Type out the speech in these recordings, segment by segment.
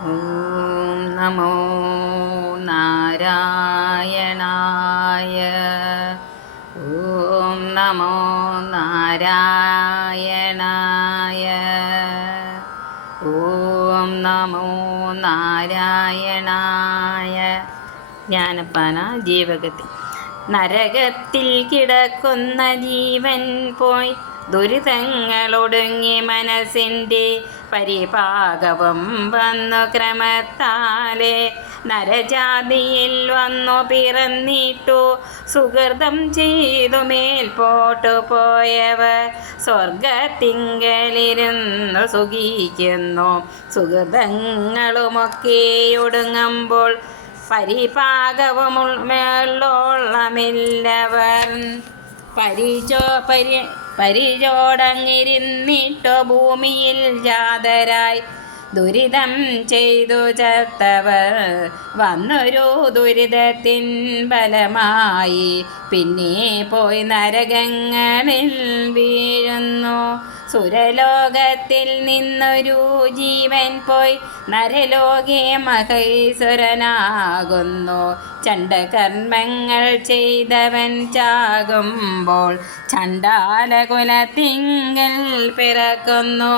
ഓം നമോ നാരായണായ. ഓം നമോ നാരായണായ. ഓം നമോ നാരായണായ. ജ്ഞാനപ്പാന ജീവഗതി. നരകത്തിൽ കിടക്കുന്ന ജീവൻ പോയി ദുരിതങ്ങളൊടുങ്ങി മനസ്സിന്റെ പരിപാകവും വന്നു ക്രമത്താലെ. നരജാതിയിൽ വന്നു പിറന്നിട്ടു. സുഹൃതം ചെയ്തു മേൽപോട്ടു പോയവർ. സ്വർഗത്തിങ്കലിരുന്നു സുഖിക്കുന്നു. സുഹൃതങ്ങളുമൊക്കെ ഒടുങ്ങുമ്പോൾ പരിപാകവുമുള്ളമില്ലവർ പരിചോ പരി പരിചോടങ്ങിരുന്നിട്ടോ ഭൂമിയിൽ ജാതരായി ദുരിതം ചെയ്തു ചത്തവർ വന്നൊരു ദുരിതത്തിൻ ബലമായി പിന്നെ പോയി നരകങ്ങളിൽ വീഴുന്നു. സുരലോകത്തിൽ നിന്നൊരു ജീവൻ പോയി. നരലോകെ മഹേശ്വരനാകുന്നു ചണ്ടകർമ്മങ്ങൾ ചെയ്തവൻ ചാകുമ്പോൾ ചണ്ടാലകുലത്തിങ്കൽ പിറക്കുന്നു.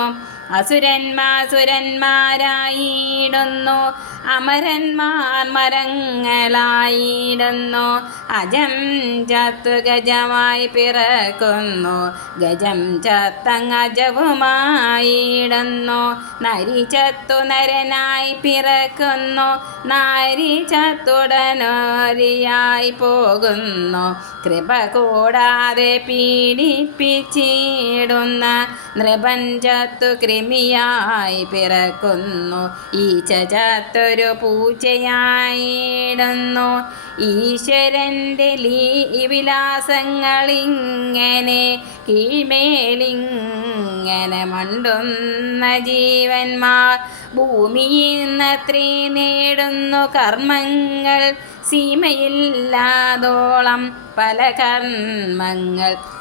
അസുരന്മാസുരന്മാരായിടുന്നു. അമരന്മാർ മരങ്ങളായിടുന്നു. അജം ചത്തു ഗജമായി പിറക്കുന്നു. ഗജം ചത്തങ്ങജവുമായിടുന്നു നരി ചത്തു നരനായി പിറക്കുന്നു. നാരി ചത്തുടനോരിയായി പോകുന്നു. കൃപ കൂടാതെ പീഡിപ്പിച്ചിടുന്ന നൃപൻ ചത്തു കൃമിയായി പിറക്കുന്നു. ഈച്ച ചത്തൊരു പൂച്ചയായിടുന്നു. ഈശ്വരന്റെ ലീ വിലാസങ്ങളിങ്ങനെ കീഴ്മേലിങ്ങനെ മണ്ടുന്ന ജീവന്മാർ ഭൂമിയിൽ നിന്നത്രേ നേടുന്നു കർമ്മങ്ങൾ. സീമയില്ലാതോളം പല കർമ്മങ്ങൾ.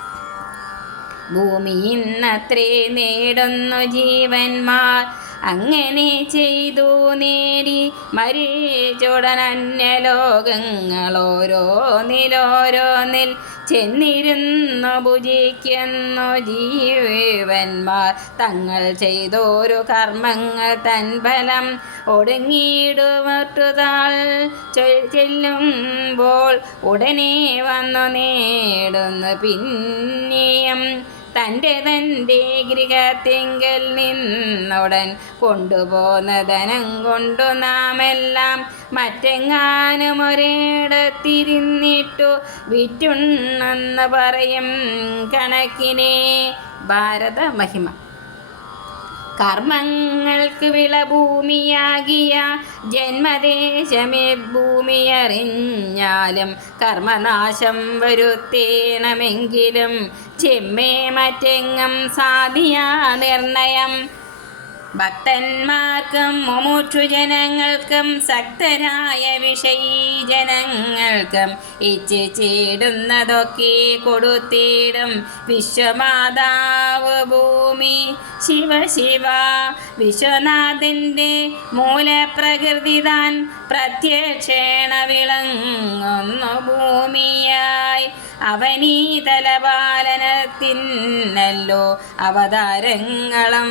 ഭൂമിയിൽ ഇന്നത്രേ നേടുന്നു ജീവന്മാർ. അങ്ങനെ ചെയ്തു നേടി മരീചുടനന്യലോകങ്ങളോരോന്നിലോരോന്നിൽ ചെന്നിരുന്നു ഭുജിക്കുന്നു ജീവന്മാർ. തങ്ങൾ ചെയ്തോരു കർമ്മങ്ങൾ തൻ ഫലം ഒടുങ്ങിയിടുമറ്റുതാൾ ചെല്ലുമ്പോൾ ഉടനെ വന്നു നേടുന്നു പിന്നെയും തന്റെ തന്റെ ഗൃഹത്തിങ്കൽ നിന്നുടൻ കൊണ്ടുപോന്ന ധനം കൊണ്ടു നാമെല്ലാം മറ്റെങ്ങാനും ഒരിടത്തിരുന്നിട്ടു വിറ്റുണ്ണെന്ന് പറയും കണക്കിനെ ഭാരത മഹിമ കർമ്മങ്ങൾക്ക് വിളഭൂമിയാകിയ ജന്മദേശമേ ഭൂമിയറിഞ്ഞാലും കർമ്മനാശം വരുത്തേണമെങ്കിലും ചെമ്മേ മറ്റെങ്ങും സാധിയ നിർണയം. ഭക്തന്മാർക്കും മുമൂക്ഷു ജനങ്ങൾക്കും ശക്തരായ വിഷയി ജനങ്ങൾക്കും ഇച്ഛിച്ചിടുന്നതൊക്കെ കൊടുത്തിടും വിശ്വമാതാവ് ഭൂമി. ശിവ ശിവ വിശ്വനാഥന്റെ മൂലപ്രകൃതി താൻ പ്രത്യക്ഷേണ വിളങ്ങുന്നു ഭൂമിയായി. അവനീ തലപാലനത്തിന്നല്ലോ അവതാരങ്ങളും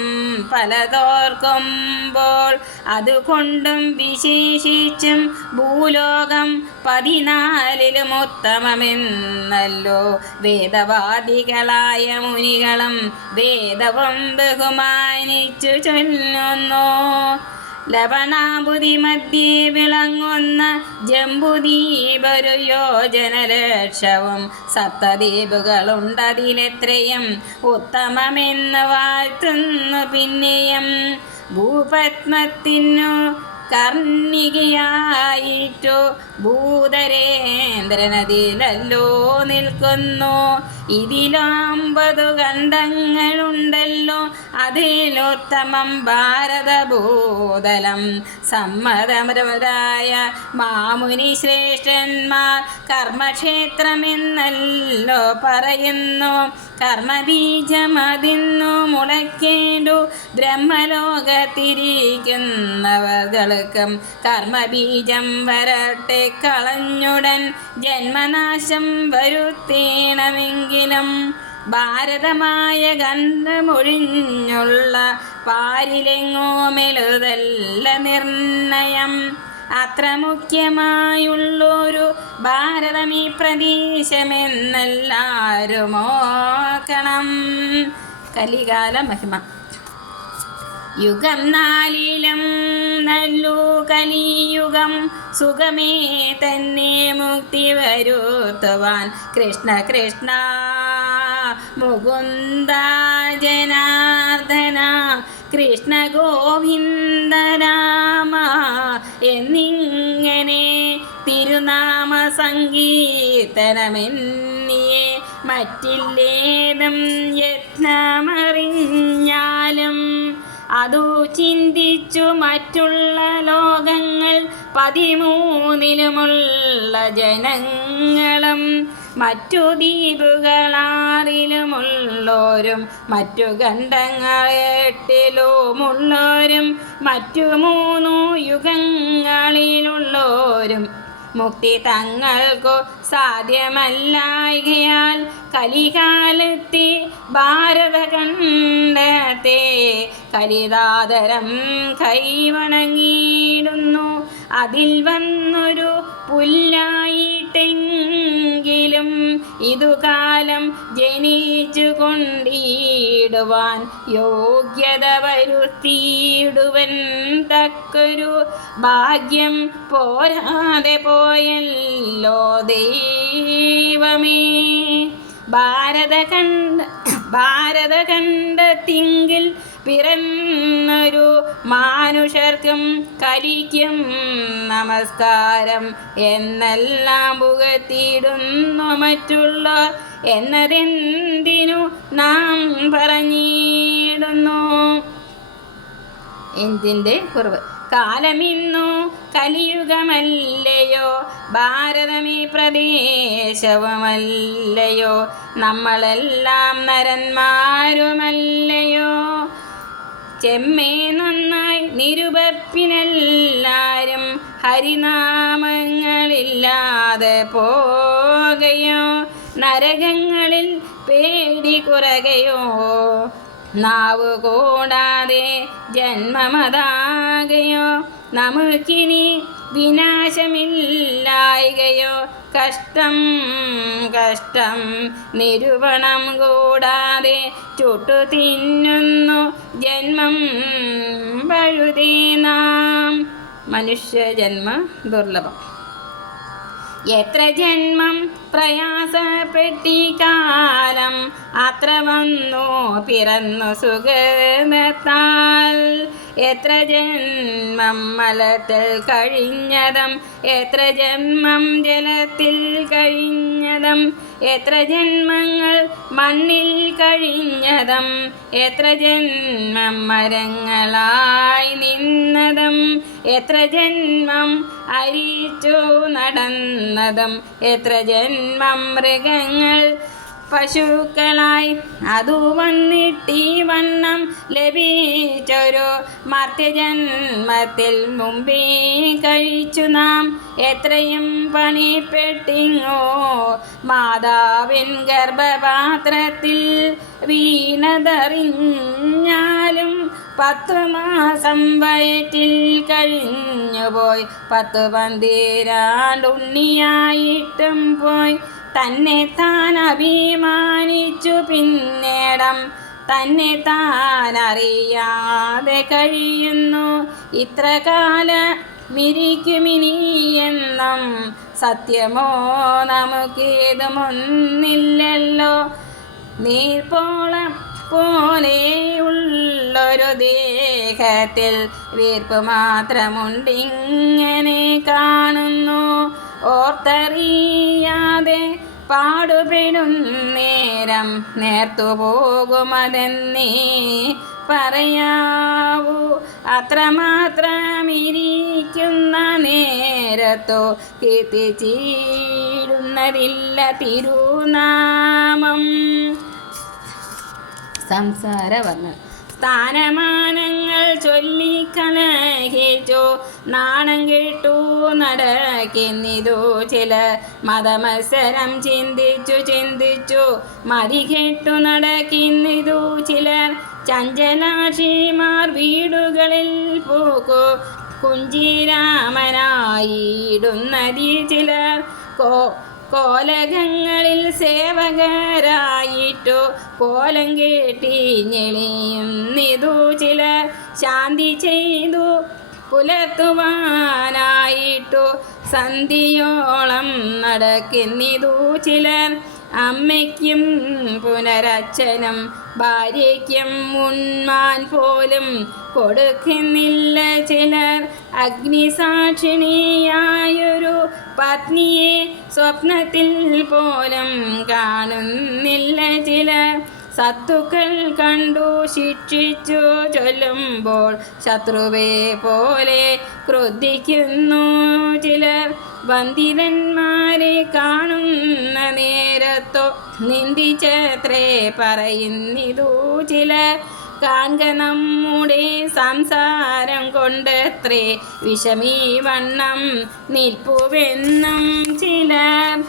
പലതോർക്കുമ്പോൾ അതുകൊണ്ടും വിശേഷിച്ചും ഭൂലോകം പതിനാലിലും ഉത്തമമെന്നല്ലോ വേദവാദികളായ മുനികളും വേദവും ബഹുമാനിച്ചു ചൊല്ലുന്നു. ലവണാബുതി മധ്യേ വിളങ്ങുന്ന ജംബുദ്വീപൊരു യോജന ലക്ഷവും സപ്തദ്വീപുകളുണ്ടതിലെത്രയും ഉത്തമമെന്ന് വാഴ്ത്തുന്നു പിന്നെയും ഭൂപത്മത്തിനു കർണികയായിട്ടു ഭൂതരേന്ദ്രനദിലല്ലോ നിൽക്കുന്നു. ഇതിലൊമ്പതു ഖണ്ഡങ്ങളുണ്ടല്ലോ അതിലുത്തമം ഭാരതഭൂതലം. സമ്മതമരായ മാമുനി ശ്രേഷ്ഠന്മാർ കർമ്മക്ഷേത്രമെന്നല്ലോ പറയുന്നു. കർമ്മബീജമതിന്നു മുളയ്ക്കേണ്ടു ബ്രഹ്മലോകത്തിരിക്കുന്നവർക്കും കർമ്മബീജം വരട്ടെ കളഞ്ഞുടൻ ജന്മനാശം വരുത്തേണമെങ്കിലും ഭാരതമായ ഗന്ധമൊഴിഞ്ഞുള്ള പാരിലെങ്ങോ മെലുതല്ല നിർണയം. അത്ര മുഖ്യമായുള്ളൊരു ഭാരതമീ പ്രദേശമെന്നെല്ലാരും ഓക്കണം കലികാല മഹിമ. യുഗം നാലിലും നല്ലു കലിയുഗം സുഖമേ തന്നെ മുക്തി വരുത്തുവാൻ. കൃഷ്ണ കൃഷ്ണ മുകുന്ദ ജനാർദ്ദന കൃഷ്ണ ഗോവിന്ദ രാമ എന്നിങ്ങനെ തിരുനാമ സങ്കീർത്തനമെന്നിയെ മറ്റില്ലേതും യത്നമറിഞ്ഞാലും അതു ചിന്തിച്ചു മറ്റുള്ള ലോകങ്ങൾ പതിമൂന്നിലുമുള്ള ജനങ്ങളും മറ്റു ദ്വീപുകളാറിലുമുള്ളോരും മറ്റു ഖണ്ഡങ്ങളെട്ടിലുമുള്ളോരും മറ്റു മൂന്നു യുഗങ്ങളിലുള്ളോരും മുക്തി തങ്ങൾക്കു സാധ്യമല്ലായകയാൽ കലികാലത്തെ ഭാരതഖണ്ഡത്തെ കലിതാതരം കൈവണങ്ങിയിടുന്നു. അതിൽ വന്നൊരു പുല്ലായിട്ടെങ്കിലും ഇതു കാലം ജനിച്ചു കൊണ്ടിടുവാൻ യോഗ്യത വരുത്തിയിടുവൻ തക്കൊരു ഭാഗ്യം പോരാതെ പോയല്ലോ ദൈവമേ. ഭാരത കണ്ട ഭാരത കണ്ട ഭാരതഖണ്ഡത്തിങ്കിൽ പിറന്നൊരു മാനുഷർക്കും കലിക്കും നമസ്കാരം എന്നെല്ലാം പുകത്തിയിടുന്നു മറ്റുള്ള എന്നതെന്തിനു നാം പറഞ്ഞിടുന്നു? എന്തിന്റെ കുറവ്? കാലമിന്നു കലിയുഗമല്ലയോ? ഭാരതമീ പ്രദേശവുമല്ലയോ? നമ്മളെല്ലാം നരന്മാരുമല്ലയോ? ചെമ്മേ നന്നായി നിരുപപ്പിനെല്ലാരും ഹരിനാമങ്ങളില്ലാതെ പോകയോ നരകങ്ങളിൽ പേടി കുറകയോ നാവ് കൂടാതെ ജന്മമതാകയോ നമുക്കിനി വിനാശമില്ലായകയോ കഷ്ടം കഷ്ടം നിരൂപണം കൂടാതെ ചുട്ടു തിന്നുന്നു ജന്മം പഴുതി നാം. മനുഷ്യജന്മ ദുർലഭം. എത്ര ജന്മം പ്രയാസപ്പെട്ടി കാലം അത്ര വന്നു പിറന്നു സുഖത്താൽ എത്ര ജന്മം മലത്തിൽ കഴിഞ്ഞതം എത്ര ജന്മം ജലത്തിൽ കഴിഞ്ഞതം എത്ര ജന്മങ്ങൾ മണ്ണിൽ കഴിഞ്ഞതം എത്ര ജന്മം മരങ്ങളായി നിന്നതും എത്ര ജന്മം അരിച്ചു നടന്നതും എത്ര ജന്മം മൃഗങ്ങൾ പശുക്കളായി അതു വന്നിട്ടീ വണ്ണം ലഭിച്ചൊരു മർത്യജന്മത്തിൽ മുമ്പേ കഴിച്ചു നാം. എത്രയും പണിപ്പെട്ടിങ്ങോ മാതാവിൻ ഗർഭപാത്രത്തിൽ വീണതറിഞ്ഞാലും പത്തു മാസം വയറ്റിൽ കഴിഞ്ഞുപോയി. പത്തു പന്തിരാണ്ടുണ്ണിയായിട്ടും പോയി. തന്നെ താൻ അഭിമാനിച്ചു പിന്നേടം. തന്നെ താൻ അറിയാതെ കഴിയുന്നു. ഇത്ര കാല മിരിക്കുമിനി എന്നും സത്യമോ നമുക്കേതുമൊന്നില്ലല്ലോ. നീർപ്പോളം പോലെയുള്ളൊരു ദേഹത്തിൽ വീർപ്പ് മാത്രമുണ്ടിങ്ങനെ കാണുന്നു. ഓർത്തറിയാതെ പാടുപെടും നേരം നേർത്തു പോകുമതെന്നേ പറയാവൂ. അത്രമാത്രമിരിക്കുന്ന നേരത്തോ കീർത്തിച്ചീടുന്നതില്ല തിരുനാമം. സംസാരവർണ സ്ഥാനമാനങ്ങൾ ചൊല്ലിക്കലഹിച്ചു നാണം കേട്ടു നടക്കുന്നിതു ചില മതമത്സരം ചിന്തിച്ചു ചിന്തിച്ചു മതി കെട്ടു നടക്കുന്നിതു ചിലർ ചഞ്ചലാക്ഷിമാർ വീടുകളിൽ പൂക്കു കുഞ്ചിരാമനായിടുന്നതി ചിലർ കോ കോലകങ്ങളിൽ സേവകരായിട്ടു കോലം കേട്ടി ഞെളിയുന്നിതു ചില ശാന്തി ചെയ്തു പുലർത്തുവാനായിട്ടു സന്ധിയോളം നടക്കുന്നിതു ചിലർ അമ്മയ്ക്കും പുനരച്ഛനും ഭാര്യയ്ക്കും ഉണ്മാൻ പോലും കൊടുക്കുന്നില്ല ചിലർ. അഗ്നിസാക്ഷിണിയായൊരു പത്നിയെ സ്വപ്നത്തിൽ പോലും കാണുന്നില്ല ചില സത്തുക്കൾ കണ്ടു ശിക്ഷിച്ചു ചൊല്ലുമ്പോൾ ശത്രുവെ പോലെ ക്രുദ്ധിക്കുന്നു ചിലർ. വന്ദിതന്മാരെ കാണുന്ന നേരത്തോ നിന്ദിച്ചത്രേ പറയുന്നിതു ചിലർ. കാൺക സംസാരം കൊണ്ടത്രേ? വിഷമീ വണ്ണം നിൽപ്പുവെന്നും ചിലർ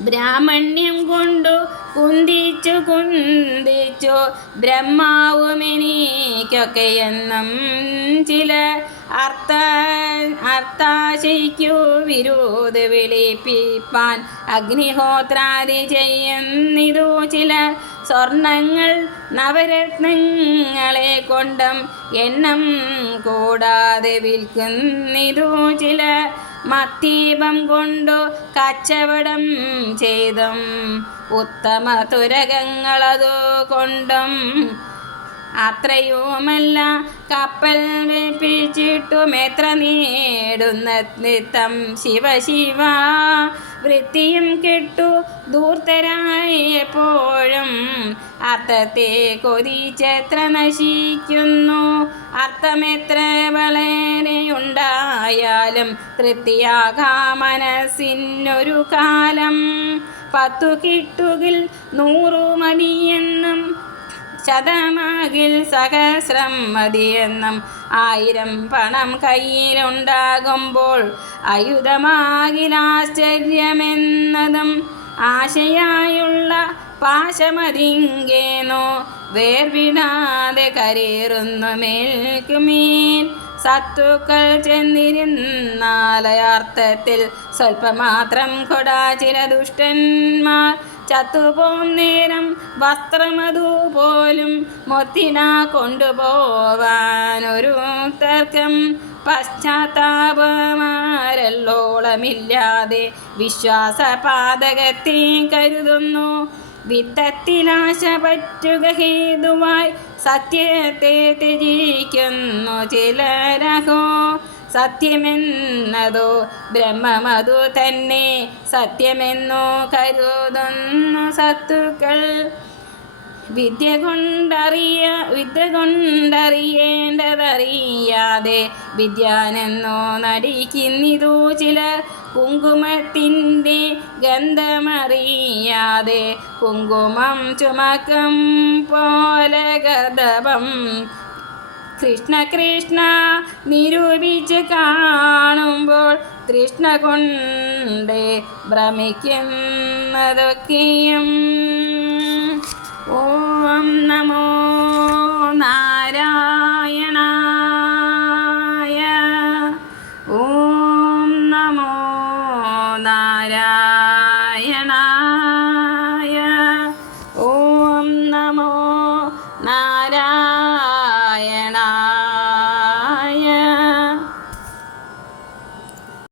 ബ്രാഹ്മണ്യം കൊണ്ടു കുന്തിച്ചു കുന്തിച്ചു ബ്രഹ്മാവുമെനിക്കൊക്കെയെന്നും ചില അർത്ഥ അർത്ഥാശയ്ക്കു വിരോധ വിളിപ്പിപ്പാൻ അഗ്നിഹോത്രാദി ചെയ്യുന്നിതു ചിലർ സ്വർണങ്ങൾ നവരത്നങ്ങളെ കൊണ്ടും എണ്ണം കൂടാതെ വിൽക്കുന്നിതു ചില മത്തീപം കൊണ്ടു കച്ചവടം ചെയ്തും ഉത്തമ തുരകങ്ങളതു കൊണ്ടും അത്രയുമല്ല കപ്പൽ വെപ്പിച്ചിട്ടും എത്ര നേടുന്ന നിത്തം ശിവ ശിവ. വൃത്തിയും കെട്ടു ദൂർത്തരായി എപ്പോഴും അർത്ഥത്തെ കൊതിച്ചെത്ര നശിക്കുന്നു. അർത്ഥമെത്ര വളരെ ഉണ്ടായാലും തൃപ്തിയാകാ മനസ്സിനൊരു കാലം. പത്തു കിട്ടുകിൽ നൂറു മതിയെന്നും ശതമാകിൽ സഹസ്രം മതിയെന്നും ആയിരം പണം കയ്യിലുണ്ടാകുമ്പോൾ അയുധമാകിൽ ആശ്ചര്യമെന്നതും ആശയായുള്ള പാശമതിങ്കേനോ വേർവിടാതെ കരേറുന്നു മേൽക്കുമീൻ സത്തുക്കൾ ചെന്നിരുന്നാലയാർത്ഥത്തിൽ സ്വല്പമാത്രം കൊടാ ചില ദുഷ്ടന്മാർ ചത്തുപോം നേരം വസ്ത്രമതു പോലും മൊത്തിന കൊണ്ടുപോവാനൊരു തർക്കം. പശ്ചാത്താപമാരല്ലോളമില്ലാതെ വിശ്വാസപാതകത്തെ കരുതുന്നു. വിത്തത്തിലാശ പറ്റുക ഹേതുവായി സത്യത്തെ ത്യജിക്കുന്നു ചിലരഹോ. സത്യമെന്നതോ ബ്രഹ്മമതു തന്നെ സത്യമെന്നു കരുതുന്നു സത്തുക്കൾ. വിദ്യ കൊണ്ടറിയ വിദ്യ കൊണ്ടറിയേണ്ടതറിയാതെ വിദ്യാനെന്നോ നടിക്കുന്നിതു ചില കുങ്കുമത്തിന്റെ ഗന്ധമറിയാതെ കുങ്കുമം ചുമക്കം പോലെ ഗർദഭം കൃഷ്ണ കൃഷ്ണ നിരൂപിച്ച് കാണുമ്പോൾ കൃഷ്ണ കൊണ്ട് ഭ്രമിക്കുന്നതൊക്കെയും